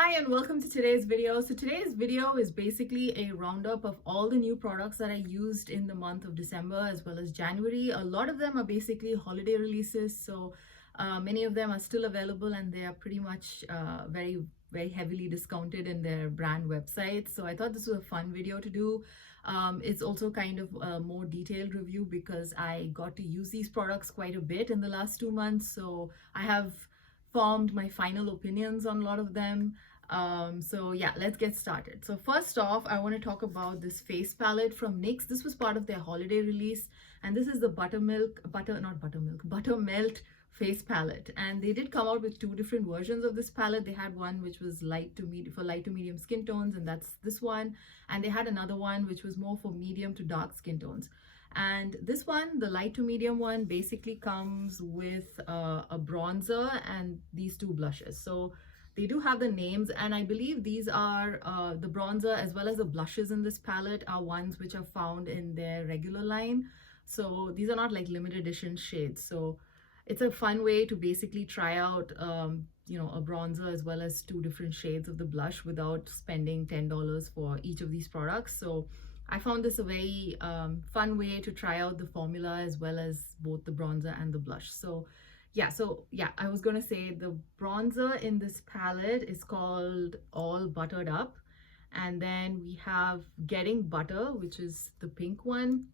Hi and welcome to today's video. So today's video is basically a roundup of all the new products that I used in the month of December as well as January. A lot of them are basically holiday releases, so many of them are still available and they are pretty much very heavily discounted in their brand websites. So I thought this was a fun video to do. It's also kind of a more detailed review because I got to use these products quite a bit in the last 2 months. So I have formed my final opinions on a lot of them. So yeah, let's get started. So first off, I want to talk about this face palette from NYX. This was part of their holiday release, and this is the buttermelt face palette. And they did come out with two different versions of this palette. They had one which was light to medium skin tones, and that's this one. And they had another one which was more for medium to dark skin tones. And this one, the light to medium one, basically comes with a bronzer and these two blushes. So they do have the names, and I believe these are the bronzer as well as the blushes in this palette are ones which are found in their regular line. So these are not like limited edition shades. So it's a fun way to basically try out a bronzer as well as two different shades of the blush without spending $10 for each of these products. So I found this a very fun way to try out the formula as well as both the bronzer and the blush. So yeah, I was gonna say the bronzer in this palette is called All Buttered Up. And then we have Getting Butter, which is the pink one.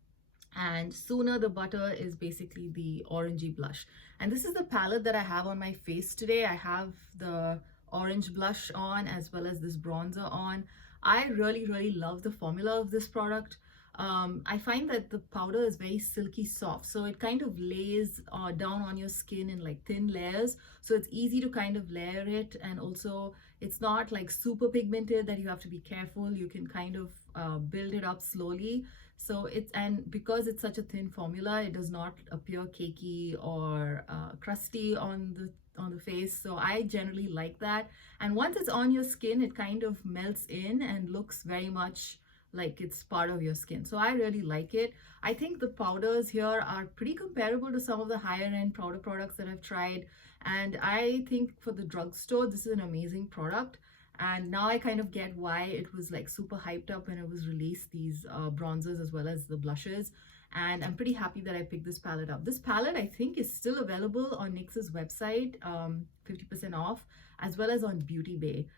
And Sooner the Butter is basically the orangey blush. And this is the palette that I have on my face today. I have the orange blush on as well as this bronzer on. I really love the formula of this product. I find that the powder is very silky soft, so it kind of lays down on your skin in like thin layers, so it's easy to kind of layer it, and also it's not like super pigmented that you have to be careful. You can kind of build it up slowly. So and because it's such a thin formula, it does not appear cakey or crusty on the face. So I generally like that. And once it's on your skin, it kind of melts in and looks very much like it's part of your skin. So I really like it. I think the powders here are pretty comparable to some of the higher end powder products that I've tried. And I think for the drugstore, this is an amazing product. And now I kind of get why it was like super hyped up when it was released, these bronzers as well as the blushes. And I'm pretty happy that I picked this palette up. This palette, I think, is still available on NYX's website, 50% off, as well as on Beauty Bay.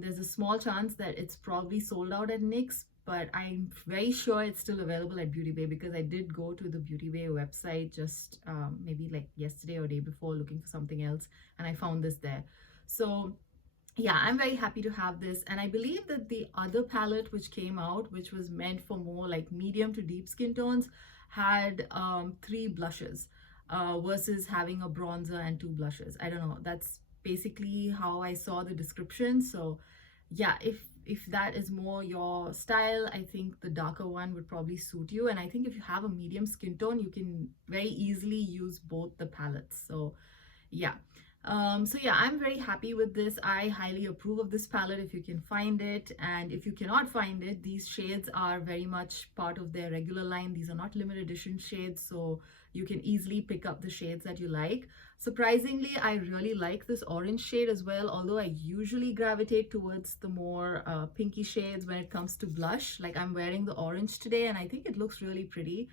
There's a small chance that it's probably sold out at NYX, but I'm very sure it's still available at Beauty Bay because I did go to the Beauty Bay website just maybe like yesterday or day before looking for something else, and I found this there. So yeah, I'm very happy to have this. And I believe that the other palette which came out, which was meant for more like medium to deep skin tones, had 3 blushes versus having a bronzer and 2 blushes. I don't know, that's basically how I saw the description. So yeah, if that is more your style, I think the darker one would probably suit you. And I think if you have a medium skin tone, you can very easily use both the palettes. So yeah. So I'm very happy with this. I highly approve of this palette if you can find it. And if you cannot find it, these shades are very much part of their regular line. These are not limited edition shades, so you can easily pick up the shades that you like. Surprisingly, I really like this orange shade as well, although I usually gravitate towards the more pinky shades when it comes to blush. Like I'm wearing the orange today and I think it looks really pretty,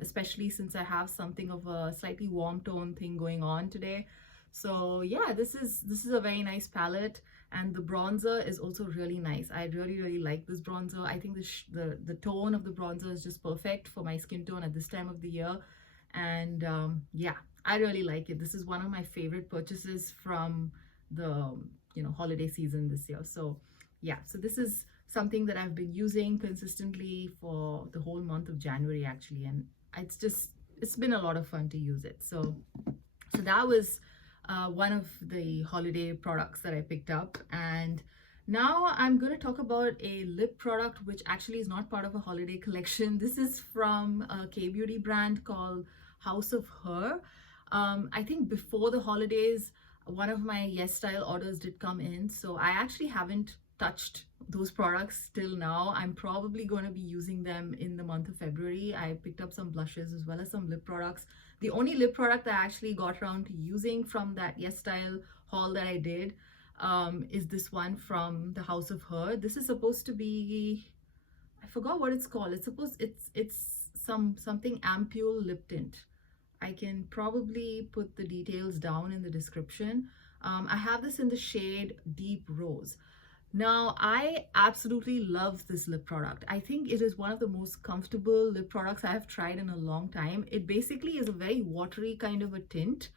especially since I have something of a slightly warm tone thing going on today. So yeah, this is a very nice palette, and the bronzer is also really nice. I really like this bronzer. I think the tone of the bronzer is just perfect for my skin tone at this time of the year. And yeah, I really like it. This is one of my favorite purchases from the holiday season this year. So yeah, so this is something that I've been using consistently for the whole month of January actually, and it's been a lot of fun to use it. So that was one of the holiday products that I picked up. And now I'm going to talk about a lip product which actually is not part of a holiday collection. This is from a K-beauty brand called House of Her. I think before the holidays, one of my Yes Style orders did come in, so I actually haven't touched those products till now. I'm probably going to be using them in the month of February. I picked up some blushes as well as some lip products. The only lip product I actually got around to using from that Yes Style haul that I did is this one from the House of Her. This is supposed to be, I forgot what it's called. It's something ampule lip tint. I can probably put the details down in the description. I have this in the shade Deep Rose. Now, I absolutely love this lip product. I think it is one of the most comfortable lip products I have tried in a long time. It basically is a very watery kind of a tint,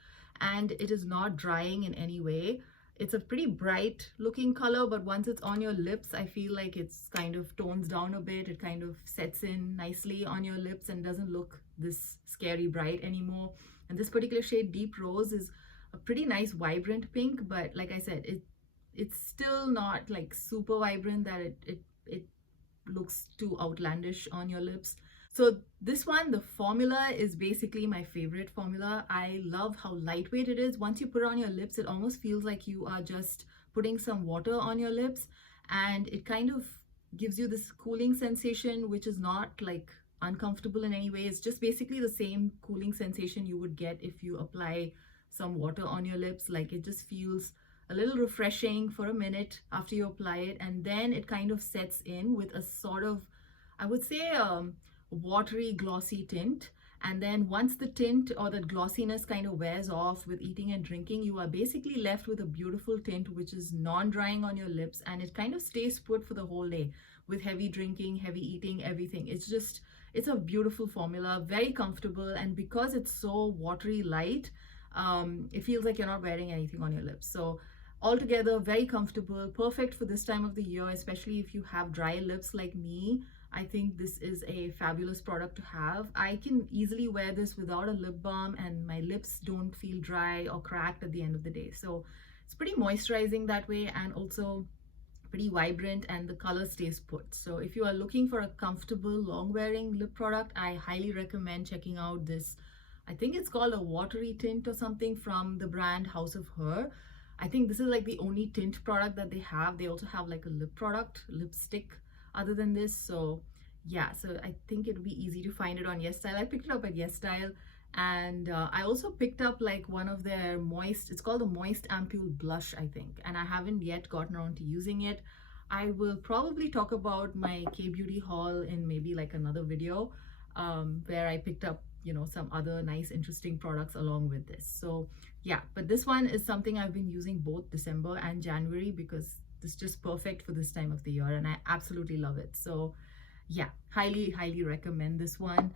and it is not drying in any way. It's a pretty bright looking color, but once it's on your lips, I feel like it's kind of tones down a bit. It kind of sets in nicely on your lips and doesn't look this scary bright anymore. And this particular shade, Deep Rose, is a pretty nice vibrant pink, but like I said, it's still not like super vibrant that it looks too outlandish on your lips. So this one, the formula is basically my favorite formula. I love how lightweight it is. Once you put it on your lips, it almost feels like you are just putting some water on your lips, and it kind of gives you this cooling sensation, which is not like uncomfortable in any way. It's just basically the same cooling sensation you would get if you apply some water on your lips. Like, it just feels a little refreshing for a minute after you apply it, and then it kind of sets in with a sort of, I would say, watery glossy tint. And then once the tint or that glossiness kind of wears off with eating and drinking, you are basically left with a beautiful tint which is non-drying on your lips, and it kind of stays put for the whole day with heavy drinking, heavy eating, everything. It's a beautiful formula, very comfortable, and because it's so watery light, it feels like you're not wearing anything on your lips. So altogether, very comfortable, perfect for this time of the year, especially if you have dry lips like me. I think this is a fabulous product to have. I can easily wear this without a lip balm, and my lips don't feel dry or cracked at the end of the day. So it's pretty moisturizing that way, and also pretty vibrant, and the color stays put. So if you are looking for a comfortable long wearing lip product, I highly recommend checking out this. I think it's called a watery tint or something from the brand House of Her. I think this is like the only tint product that they have. They also have like a lip product, lipstick other than this. So yeah, so I think it'll be easy to find it on YesStyle. I picked it up at YesStyle, and I also picked up like one of their moist, it's called the Moist Ampule Blush, I think, and I haven't yet gotten around to using it. I will probably talk about my K-Beauty haul in maybe like another video, where I picked up, you know, some other nice interesting products along with this. So yeah, but this one is something I've been using both December and January because it's just perfect for this time of the year, and I absolutely love it. So yeah, highly recommend this one.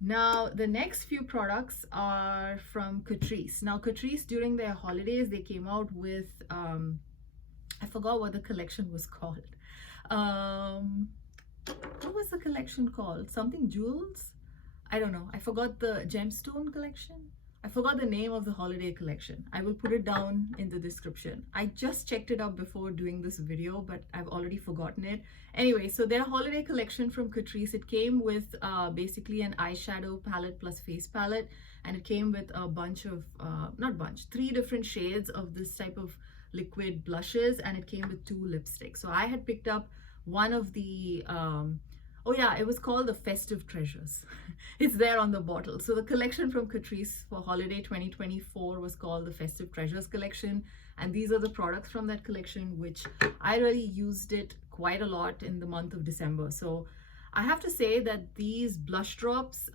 Now the next few products are from Catrice. Now Catrice, during their holidays, they came out with I forgot what the collection was called. What was the collection called? Something Jewels? I don't know. I forgot the gemstone collection. I forgot the name of the holiday collection. I will put it down in the description. I just checked it up before doing this video, but I've already forgotten it. Anyway, so their holiday collection from Catrice, it came with basically an eyeshadow palette plus face palette, and it came with a bunch of, not bunch, 3 different shades of this type of liquid blushes, and it came with 2 lipsticks. So I had picked up one of the, oh yeah, it was called the Festive Treasures. It's there on the bottle. So the collection from Catrice for holiday 2024 was called the Festive Treasures collection. And these are the products from that collection, which I really used it quite a lot in the month of December. So I have to say that these blush drops,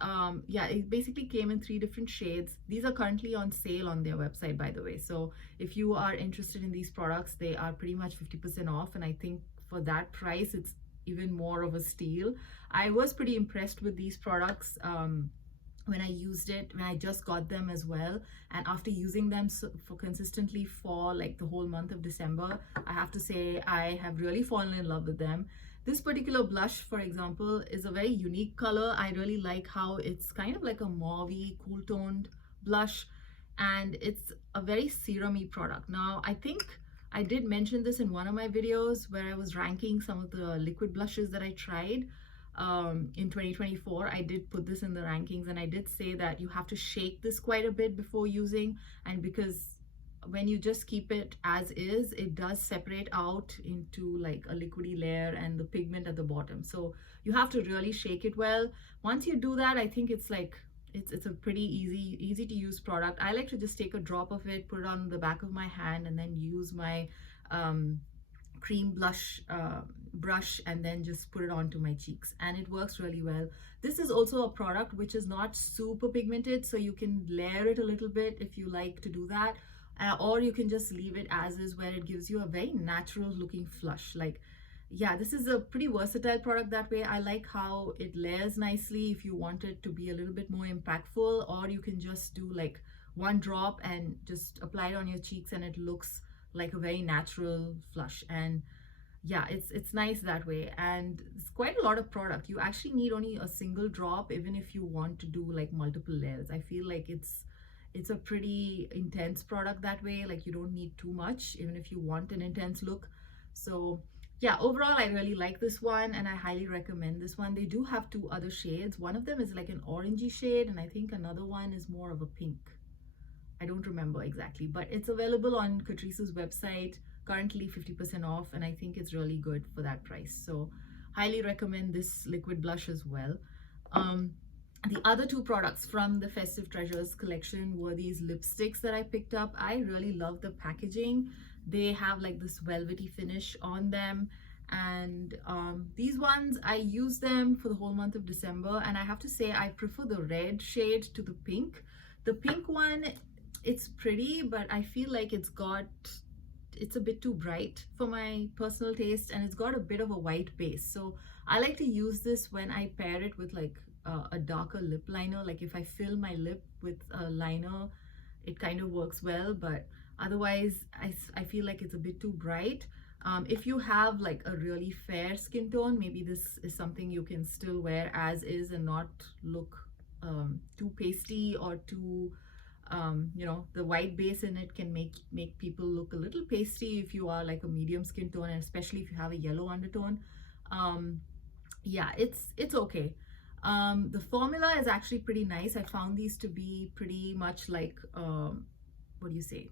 yeah, it basically came in 3 different shades. These are currently on sale on their website, by the way. So if you are interested in these products, they are pretty much 50% off. And I think for that price, it's even more of a steal. I was pretty impressed with these products when I used it, when I just got them as well, and after using them for consistently for like the whole month of December, I have to say I have really fallen in love with them. This particular blush, for example, is a very unique color. I really like how it's kind of like a mauvey, cool toned blush, and it's a very serum-y product. Now I think I did mention this in one of my videos where I was ranking some of the liquid blushes that I tried in 2024. I did put this in the rankings, and I did say that you have to shake this quite a bit before using, and because when you just keep it as is, it does separate out into like a liquidy layer and the pigment at the bottom. So you have to really shake it well. Once you do that, I think it's like it's a pretty easy to use product. I like to just take a drop of it, put it on the back of my hand, and then use my um, cream blush brush and then just put it onto my cheeks, and it works really well. This is also a product which is not super pigmented, so you can layer it a little bit if you like to do that, or you can just leave it as is, where it gives you a very natural looking flush. Like, yeah, this is a pretty versatile product that way. I like how it layers nicely if you want it to be a little bit more impactful, or you can just do like one drop and just apply it on your cheeks and it looks like a very natural flush. And yeah, it's nice that way, and it's quite a lot of product. You actually need only a single drop even if you want to do like multiple layers. I feel like it's a pretty intense product that way. Like, you don't need too much even if you want an intense look. So yeah, overall I really like this one and I highly recommend this one. They do have two other shades. One of them is like an orangey shade, and I think another one is more of a pink. I don't remember exactly, but it's available on Catrice's website, currently 50% off, and I think it's really good for that price. So highly recommend this liquid blush as well. Um, the other two products from the Festive Treasures collection were these lipsticks that I picked up. I really love the packaging. They have like this velvety finish on them, and these ones, I use them for the whole month of December, and I have to say I prefer the red shade to the pink. The pink one, it's pretty, but I feel like it's a bit too bright for my personal taste, and it's got a bit of a white base. So I like to use this when I pair it with like a darker lip liner. Like if I fill my lip with a liner, it kind of works well, but otherwise I feel like it's a bit too bright. If you have like a really fair skin tone, maybe this is something you can still wear as is and not look too pasty or too you know, the white base in it can make people look a little pasty if you are like a medium skin tone, and especially if you have a yellow undertone. Yeah, it's okay. The formula is actually pretty nice. I found these to be pretty much like what do you say,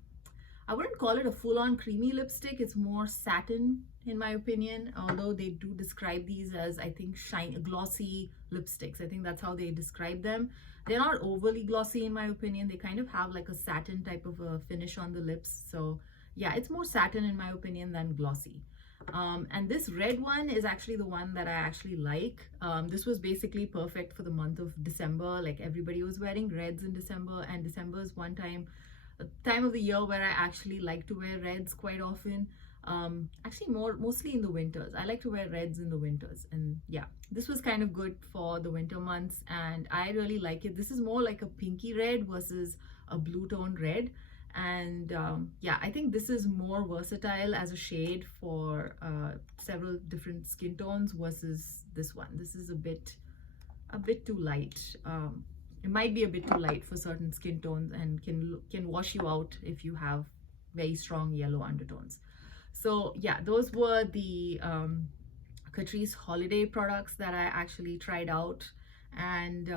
I wouldn't call it a full-on creamy lipstick. It's more satin in my opinion, although they do describe these as, I think, glossy lipsticks. I think that's how they describe them. They're not overly glossy in my opinion. They kind of have like a satin type of a finish on the lips. So yeah, it's more satin in my opinion than glossy. And this red one is actually the one that I actually like. This was basically perfect for the month of December. Like, everybody was wearing reds in December, and December is one time of the year where I actually like to wear reds quite often. Actually mostly in the winters. I like to wear reds in the winters, and yeah, this was kind of good for the winter months and I really like it. This is more like a pinky red versus a blue toned red, and yeah, I think this is more versatile as a shade for several different skin tones versus this one. This is a bit too light. It might be a bit too light for certain skin tones and can wash you out if you have very strong yellow undertones. So yeah, those were the Catrice holiday products that I actually tried out. And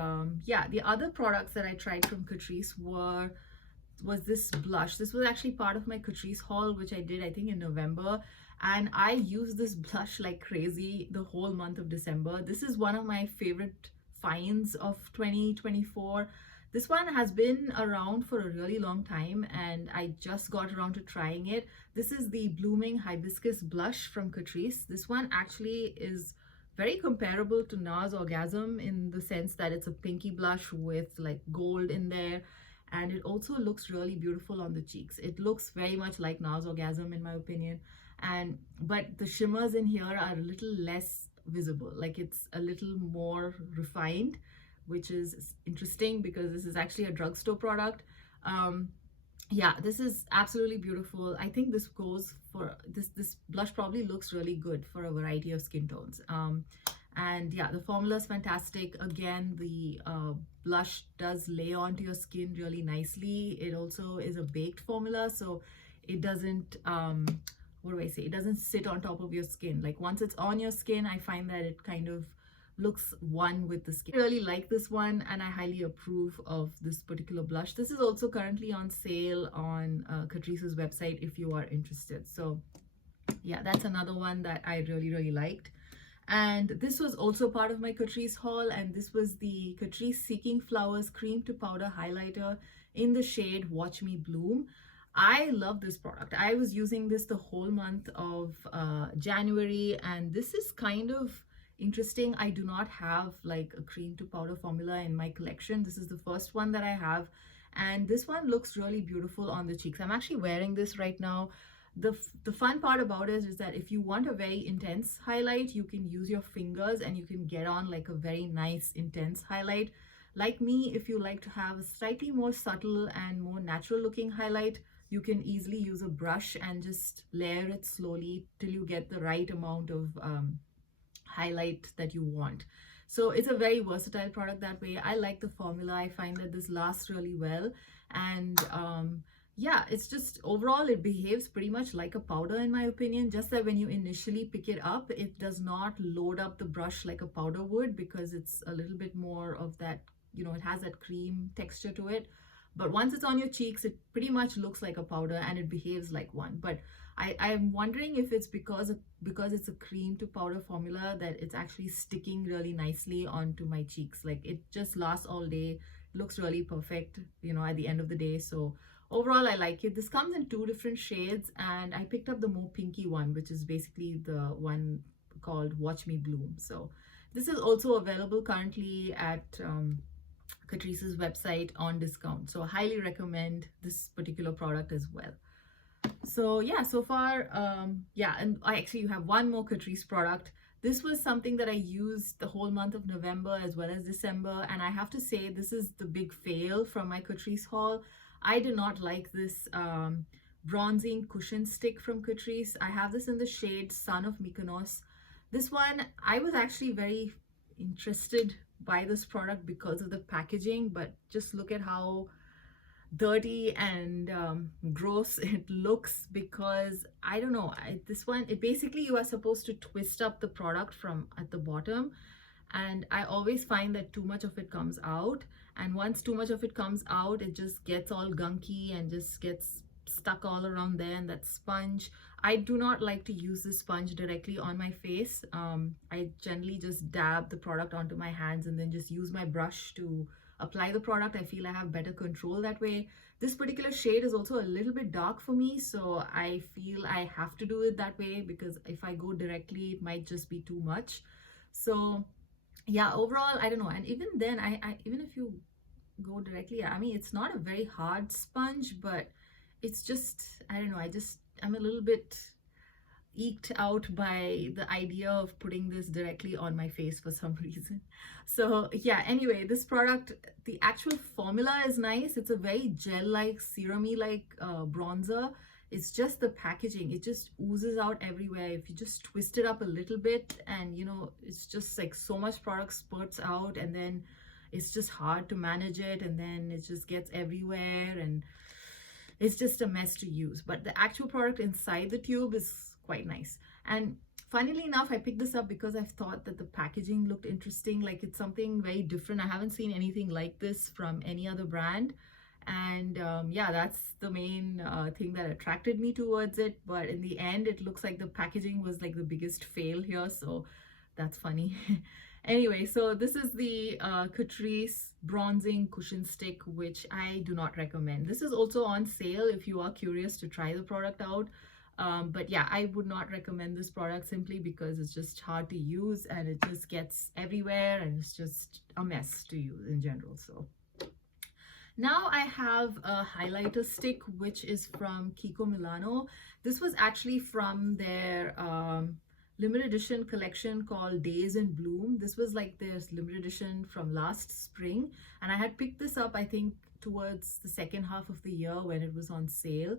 yeah, the other products that I tried from Catrice was this blush. This was actually part of my Catrice haul, which I did I think in November, and I used this blush like crazy the whole month of December. This is one of my favorite finds of 2024. This one has been around for a really long time and I just got around to trying it. This is the Blooming Hibiscus blush from Catrice. This one actually is very comparable to NARS Orgasm in the sense that it's a pinky blush with like gold in there, and it also looks really beautiful on the cheeks. It looks very much like NARS Orgasm in my opinion, but the shimmers in here are a little less visible. Like, it's a little more refined, which is interesting because this is actually a drugstore product. Yeah, this is absolutely beautiful. I think this goes for this blush probably looks really good for a variety of skin tones. And yeah, the formula is fantastic. Again, the blush does lay onto your skin really nicely. It also is a baked formula, so it doesn't what do I say, it doesn't sit on top of your skin. Like, once it's on your skin, I find that it kind of looks one with the skin. I really like this one and I highly approve of this particular blush. This is also currently on sale on Catrice's website if you are interested. So yeah, that's another one that I really liked. And this was also part of my Catrice haul, and this was the Catrice Seeking Flowers Cream to Powder Highlighter in the shade Watch Me Bloom. I love this product. I was using this the whole month of January, and this is kind of interesting. I do not have like a cream to powder formula in my collection. This is the first one that I have, and this one looks really beautiful on the cheeks. I'm actually wearing this right now. The fun part about it is that if you want a very intense highlight, you can use your fingers and you can get on like a very nice intense highlight. Like me, if you like to have a slightly more subtle and more natural looking highlight, you can easily use a brush and just layer it slowly till you get the right amount of highlight that you want. So it's a very versatile product that way. I like the formula. I find that this lasts really well. And yeah, it's just overall it behaves pretty much like a powder in my opinion, just that when you initially pick it up, it does not load up the brush like a powder would, because it's a little bit more of that, you know, it has that cream texture to it. But once it's on your cheeks, it pretty much looks like a powder and it behaves like one. But I'm wondering if it's because it's a cream to powder formula that it's actually sticking really nicely onto my cheeks. Like it just lasts all day, looks really perfect, you know, at the end of the day. So overall, I like it. This comes in two different shades, and I picked up the more pinky one, which is basically the one called Watch Me Bloom. So this is also available currently at Catrice's website on discount. So I highly recommend this particular product as well. So yeah, so far, yeah, and I actually have one more Catrice product. This was something that I used the whole month of November as well as December, and I have to say this is the big fail from my Catrice haul. I did not like this bronzing cushion stick from Catrice. I have this in the shade Sun of Mykonos. This one, I was actually very interested by this product because of the packaging, but just look at how dirty and gross it looks, because I don't know, this one, it basically you are supposed to twist up the product from at the bottom, and I always find that too much of it comes out, and once too much of it comes out, it just gets all gunky and just gets stuck all around there, and that sponge, I do not like to use the sponge directly on my face. I generally just dab the product onto my hands and then just use my brush to apply the product. I feel I have better control that way. This particular shade is also a little bit dark for me, so I feel I have to do it that way, because if I go directly, it might just be too much. So yeah, overall, I don't know. And even then, I even if you go directly, I mean, it's not a very hard sponge, but it's just, I don't know, I'm a little bit eked out by the idea of putting this directly on my face for some reason. So yeah, anyway, this product, the actual formula is nice. It's a very gel-like, serum-y like bronzer. It's just the packaging, it just oozes out everywhere if you just twist it up a little bit, and you know, it's just like so much product spurts out, and then it's just hard to manage it, and then it just gets everywhere, and it's just a mess to use. But the actual product inside the tube is quite nice. And funnily enough, I picked this up because I've thought that the packaging looked interesting. Like it's something very different. I haven't seen anything like this from any other brand. And yeah, that's the main thing that attracted me towards it. But in the end, it looks like the packaging was like the biggest fail here. So that's funny. Anyway, so this is the Catrice bronzing cushion stick, which I do not recommend. This is also on sale if you are curious to try the product out. But yeah, I would not recommend this product simply because it's just hard to use and it just gets everywhere and it's just a mess to use in general. So now I have a highlighter stick, which is from Kiko Milano. This was actually from their limited edition collection called Days in Bloom. This was like their limited edition from last spring, and I had picked this up, I think, towards the second half of the year when it was on sale,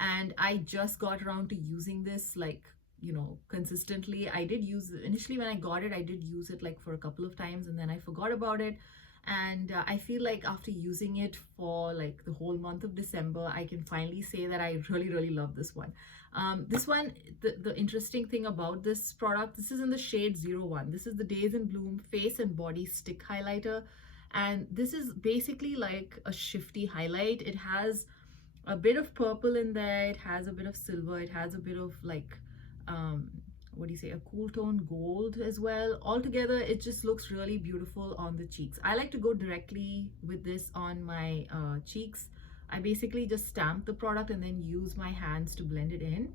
and I just got around to using this, like, you know, consistently. I did use it initially when I got it. I did use it like for a couple of times, and then I forgot about it. And I feel like after using it for like the whole month of December, I can finally say that I really love this one. This one, the interesting thing about this product, this is in the shade 01. This is the Days in Bloom Face and Body Stick Highlighter. And this is basically like a shifty highlight. It has a bit of purple in there. It has a bit of silver. It has a bit of like, what do you say, a cool tone gold as well. Altogether, it just looks really beautiful on the cheeks. I like to go directly with this on my cheeks I basically just stamp the product and then use my hands to blend it in.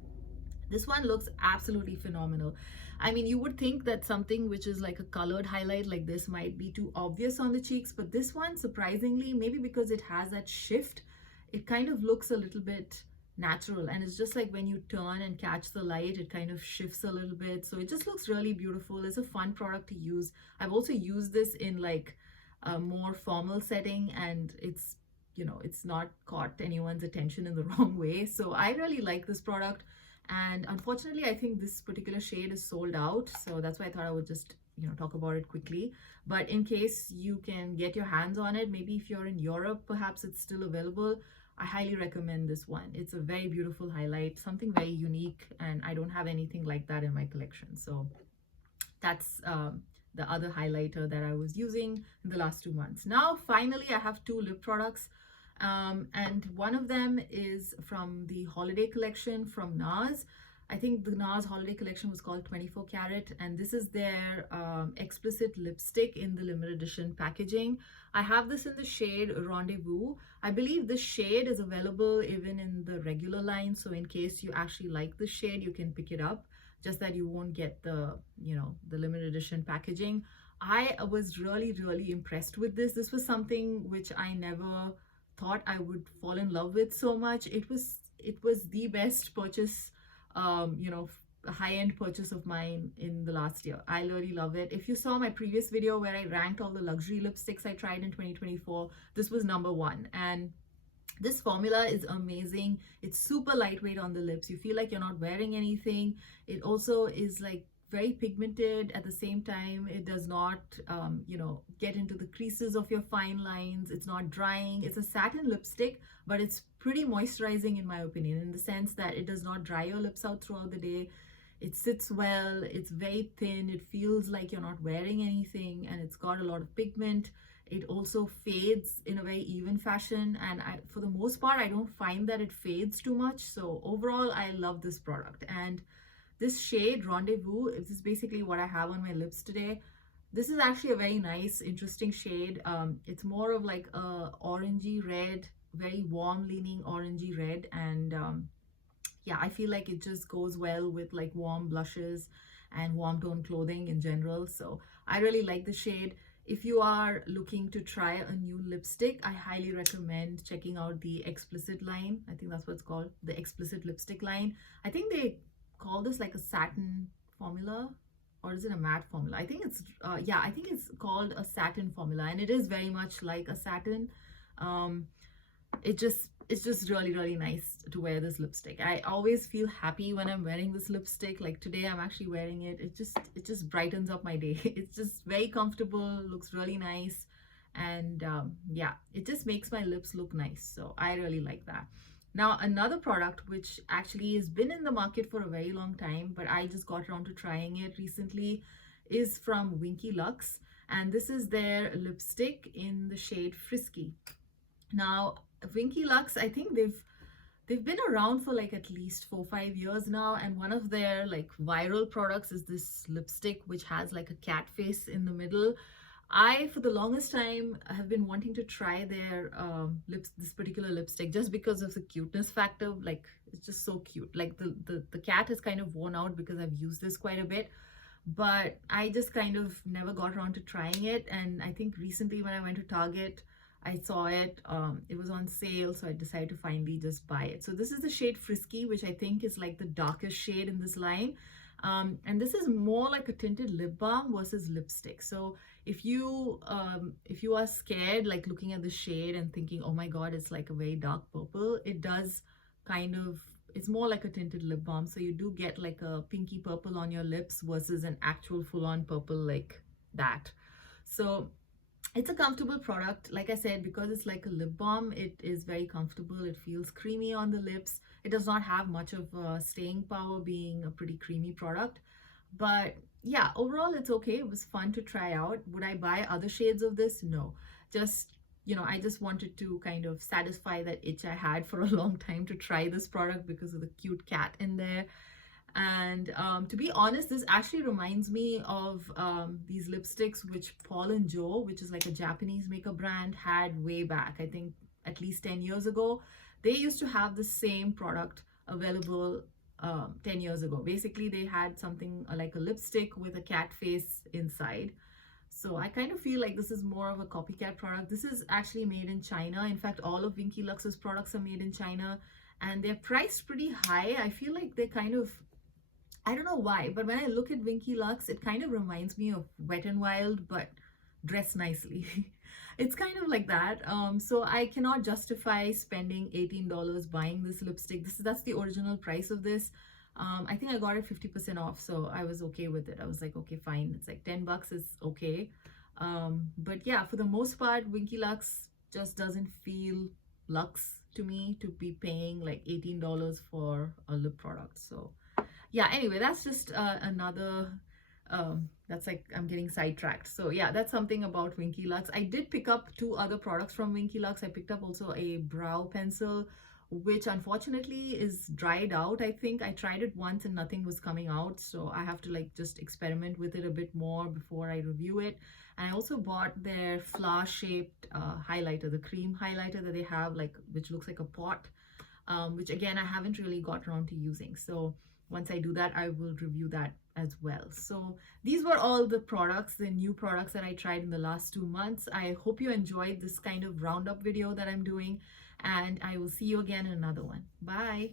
This one looks absolutely phenomenal. I mean, you would think that something which is like a colored highlight like this might be too obvious on the cheeks, but this one, surprisingly, maybe because it has that shift, it kind of looks a little bit natural. And it's just like when you turn and catch the light, it kind of shifts a little bit. So it just looks really beautiful. It's a fun product to use. I've also used this in like a more formal setting, and it's, you know, it's not caught anyone's attention in the wrong way. So I really like this product. And unfortunately, I think this particular shade is sold out. So that's why I thought I would just, you know, talk about it quickly. But in case you can get your hands on it, maybe if you're in Europe, perhaps it's still available. I highly recommend this one. It's a very beautiful highlight, something very unique, and I don't have anything like that in my collection. So that's the other highlighter that I was using in the last 2 months. Now, finally, I have two lip products. And one of them is from the holiday collection from NARS. I think the NARS holiday collection was called 24 Carat, and this is their explicit lipstick in the limited edition packaging. I have this in the shade Rendezvous. I believe this shade is available even in the regular line, so in case you actually like this shade, you can pick it up, just that you won't get the, you know, the limited edition packaging. I was really impressed with this. This was something which I never thought I would fall in love with so much. It was the best purchase, you know, high-end purchase of mine in the last year. I really love it. If you saw my previous video where I ranked all the luxury lipsticks I tried in 2024, this was number one. And this formula is amazing. It's super lightweight on the lips. You feel like you're not wearing anything. It also is like very pigmented at the same time. It does not, you know, get into the creases of your fine lines. It's not drying. It's a satin lipstick, but it's pretty moisturizing in my opinion, in the sense that it does not dry your lips out throughout the day. It sits well. It's very thin. It feels like you're not wearing anything, and it's got a lot of pigment. It also fades in a very even fashion, and for the most part, I don't find that it fades too much. So overall, I love this product. And this shade Rendezvous, this is basically what I have on my lips today. This is actually a very nice, interesting shade. It's more of like a orangey red, very warm leaning orangey red. And yeah, I feel like it just goes well with like warm blushes and warm tone clothing in general. So I really like the shade. If you are looking to try a new lipstick, I highly recommend checking out the Explicit line. I think that's what it's called, the Explicit lipstick line. I think they call this like a satin formula, or is it a matte formula? I think it's yeah, I think it's called a satin formula, and it is very much like a satin. It's just really nice to wear this lipstick. I always feel happy when I'm wearing this lipstick. Like today I'm actually wearing it. It just brightens up my day. It's just very comfortable, looks really nice, and yeah, it just makes my lips look nice. So I really like that. Now, another product which actually has been in the market for a very long time, but I just got around to trying it recently, is from Winky Lux, and this is their lipstick in the shade Frisky. Now, Winky Lux, I think they've been around for like at least 4-5 years now, and one of their like viral products is this lipstick which has like a cat face in the middle. I, for the longest time, have been wanting to try their this particular lipstick, just because of the cuteness factor. Like, it's just so cute. Like the cat is kind of worn out because I've used this quite a bit, but I just kind of never got around to trying it. And I think recently when I went to Target, I saw it, it was on sale, so I decided to finally just buy it. So this is the shade Frisky, which I think is like the darkest shade in this line. And this is more like a tinted lip balm versus lipstick. So if you are scared, like looking at the shade and thinking, oh my god, it's like a very dark purple, it does kind of, it's more like a tinted lip balm. So you do get like a pinky purple on your lips versus an actual full-on purple like that. So it's a comfortable product. Like I said, because it's like a lip balm, it is very comfortable. It feels creamy on the lips. It does not have much of staying power, being a pretty creamy product. But yeah, overall, it's okay. It was fun to try out. Would I buy other shades of this? No. Just, you know, I just wanted to kind of satisfy that itch I had for a long time to try this product because of the cute cat in there. And to be honest, this actually reminds me of these lipsticks which Paul and Joe, which is like a Japanese makeup brand, had way back. I think at least 10 years ago, they used to have the same product available 10 years ago. Basically, they had something like a lipstick with a cat face inside. So I kind of feel like this is more of a copycat product. This is actually made in China. In fact, all of Winky Lux's products are made in China, and they're priced pretty high. I feel like they kind of, I don't know why, but when I look at Winky Lux, it kind of reminds me of Wet n Wild, but dressed nicely. It's kind of like that. So I cannot justify spending $18 buying this lipstick. That's the original price of this. I think I got it 50% off, so I was okay with it. I was like, okay, fine. It's like $10 is okay. But yeah, for the most part, Winky Lux just doesn't feel luxe to me to be paying like $18 for a lip product. So yeah, anyway, that's just another that's like I'm getting sidetracked. So yeah, that's something about Winky Lux. I did pick up two other products from Winky Lux. I picked up also a brow pencil, which unfortunately is dried out. I think I tried it once and nothing was coming out, so I have to like just experiment with it a bit more before I review it. And I also bought their flower shaped highlighter, the cream highlighter that they have, like, which looks like a pot, which again I haven't really got around to using. So once I do that, I will review that as well. So these were all the products, the new products that I tried in the last 2 months. I hope you enjoyed this kind of roundup video that I'm doing, and I will see you again in another one. Bye.